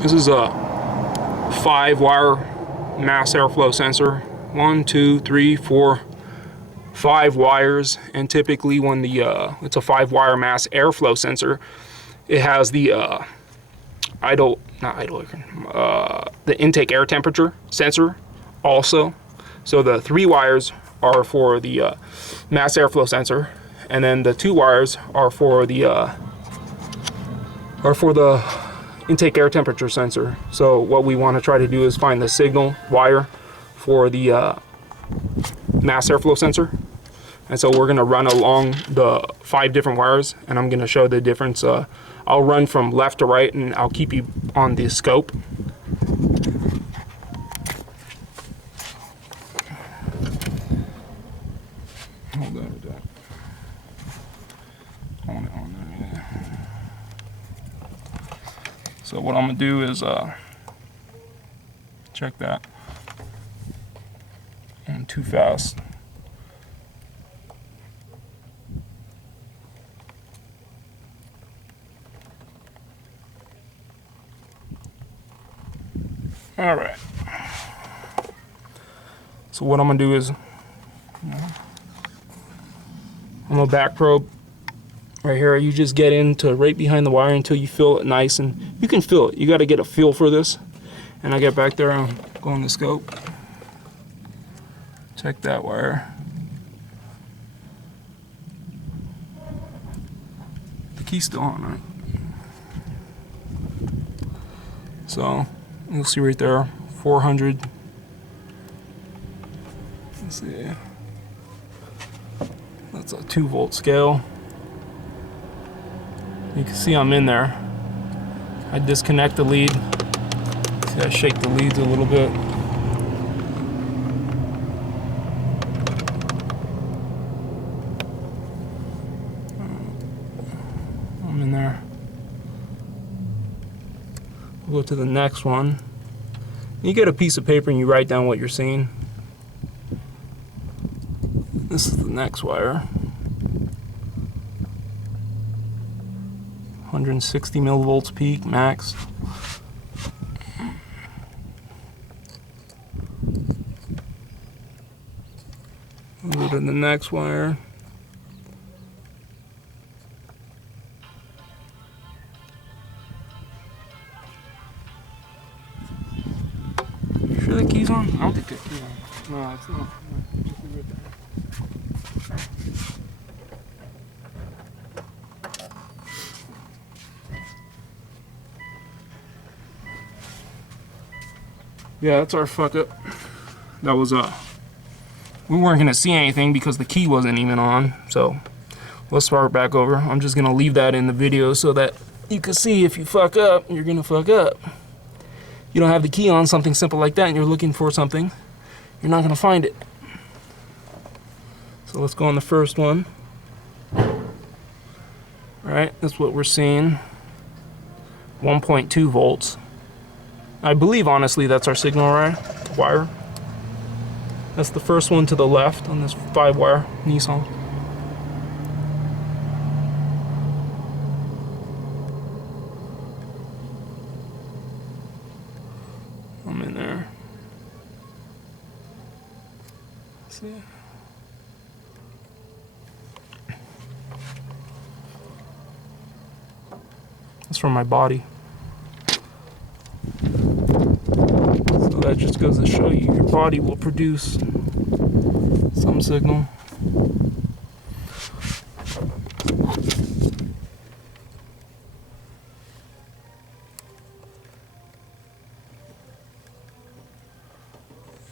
This is a 5-wire mass airflow sensor. 1, 2, 3, 4, 5 wires, and typically when the it's a 5-wire mass airflow sensor, it has the the intake air temperature sensor also. So the 3 wires are for the mass airflow sensor, and then the 2 wires are for the intake air temperature sensor. So what we want to try to do is find the signal wire for the mass airflow sensor. And so we're going to run along the 5 different wires, and I'm going to show the difference. I'll run from left to right, and I'll keep you on the scope. Hold on with that. On there. So what I'm going to do is check that. I'm too fast. All right. So what I'm gonna do is I'm gonna back probe right here. You just get into right behind the wire until you feel it nice, and you can feel it. You got to get a feel for this. And I get back there, I'm going the scope. Check that wire. The key's still on, right? So you'll see right there, 400. Let's see. That's a 2-volt scale. You can see I'm in there. I disconnect the lead. See, I shake the leads a little bit. I'm in there. We'll go to the next one. You get a piece of paper and you write down what you're seeing. This is the next wire. 160 millivolts peak max. We'll go to the next wire. You sure the key's on? I don't think the key's on. No, it's not. Yeah, that's our fuck up. That was we weren't gonna see anything because the key wasn't even on. So let's start back over. I'm just gonna leave that in the video so that you can see if you fuck up, you're gonna fuck up. You don't have the key on, something simple like that, and you're looking for something, you're not gonna find it. So let's go on the first one. All right, that's what we're seeing. 1.2 volts. I believe, honestly, that's our signal wire. That's the first one to the left on this 5-wire Nissan. I'm in there. Let's see. That's from my body. So that just goes to show you your body will produce some signal.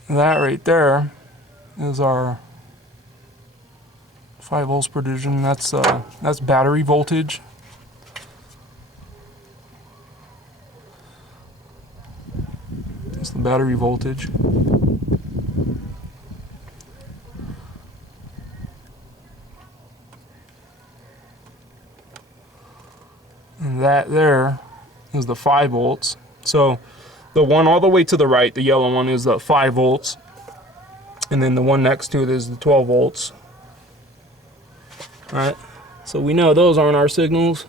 That right there is our 5 volts per division. That's battery voltage. That's the battery voltage. And that there is the 5 volts. So the one all the way to the right, the yellow one, is the 5 volts. And then the one next to it is the 12 volts. All right, so we know those aren't our signals.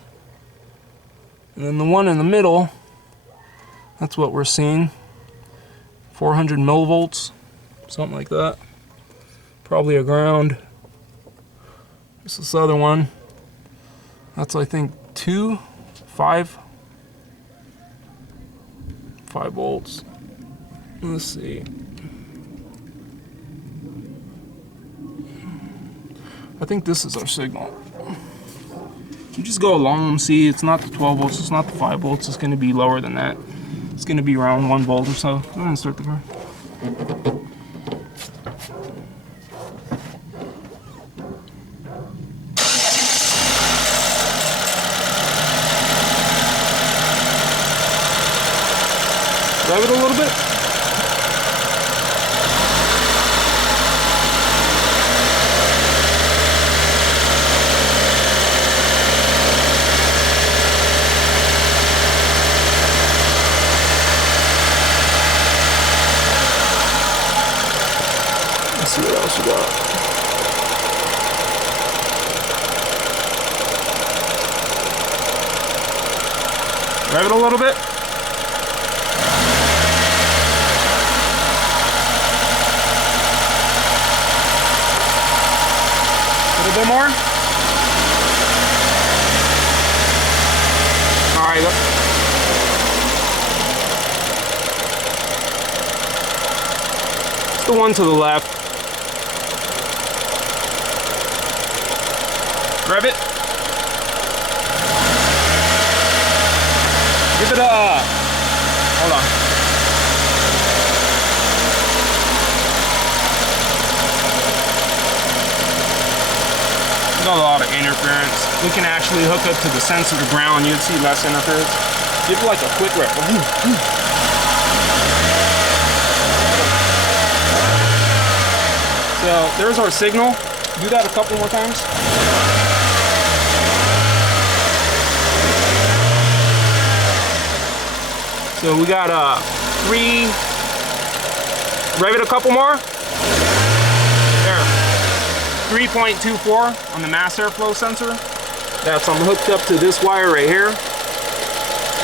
And then the one in the middle That's what we're seeing. 400 millivolts, something like that. Probably a ground. This other one. That's, I think, 5 volts. Let's see. I think this is our signal. You just go along and see, it's not the 12 volts, it's not the 5 volts, it's going to be lower than that. It's going to be around 1 volt or so. Go ahead and start the car. Rev it a little bit. Let's see what else we got. Rev it a little bit. A little bit more. All right. It's the one to the left. Rev it. Give it a, hold on. Got a lot of interference. We can actually hook up to the sensor to ground. You'd see less interference. Give it like a quick rev. So there's our signal. Do that a couple more times. So we got 3, rev it a couple more. There, 3.24 on the mass airflow sensor. That's hooked up to this wire right here.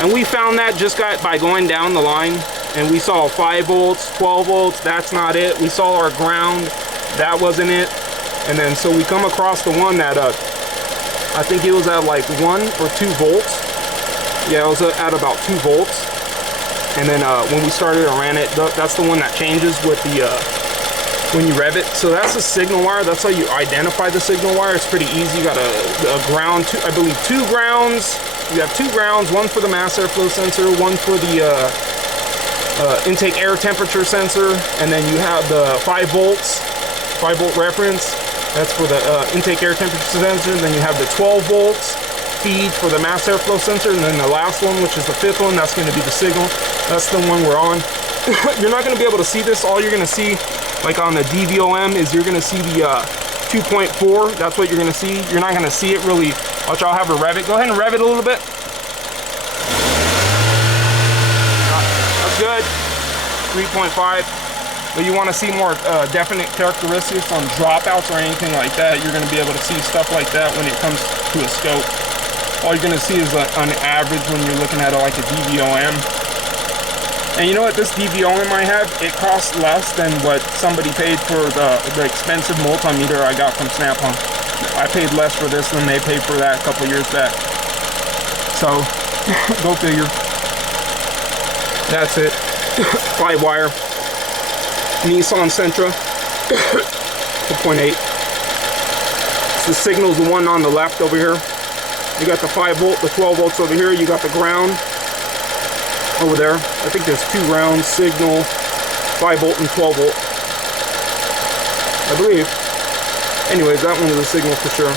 And we found that just by going down the line, and we saw 5 volts, 12 volts, that's not it. We saw our ground, that wasn't it. And then so we come across the one that, I think it was at like 1 or 2 volts. Yeah, it was at about 2 volts. And then when we started and ran it, that's the one that changes with the, when you rev it. So that's a signal wire. That's how you identify the signal wire. It's pretty easy. You got a ground, I believe 2 grounds. You have 2 grounds, one for the mass airflow sensor, one for the intake air temperature sensor, and then you have the 5 volts, 5 volt reference. That's for the intake air temperature sensor. And then you have the 12 volts feed for the mass airflow sensor, and then the last one, which is the 5th one, that's going to be the signal. That's the one we're on. You're not going to be able to see this. All you're going to see, like on the DVOM, is you're going to see the 2.4. That's what you're going to see. You're not going to see it really. I'll have her rev it. Go ahead and rev it a little bit. That's good. 3.5. But you want to see more definite characteristics on dropouts or anything like that, you're going to be able to see stuff like that when it comes to a scope. All you're going to see is on average when you're looking at like a DVOM. And you know what this DVOM I have, it costs less than what somebody paid for the expensive multimeter I got from Snap-on. I paid less for this than they paid for that a couple years back. So, go figure. That's it. 5 wire. Nissan Sentra. 2.8. So the signal's the one on the left over here. You got the 5 volt, the 12 volts over here. You got the ground over there. I think there's 2 grounds, signal, 5 volt and 12 volt. I believe. Anyways, that one is a signal for sure.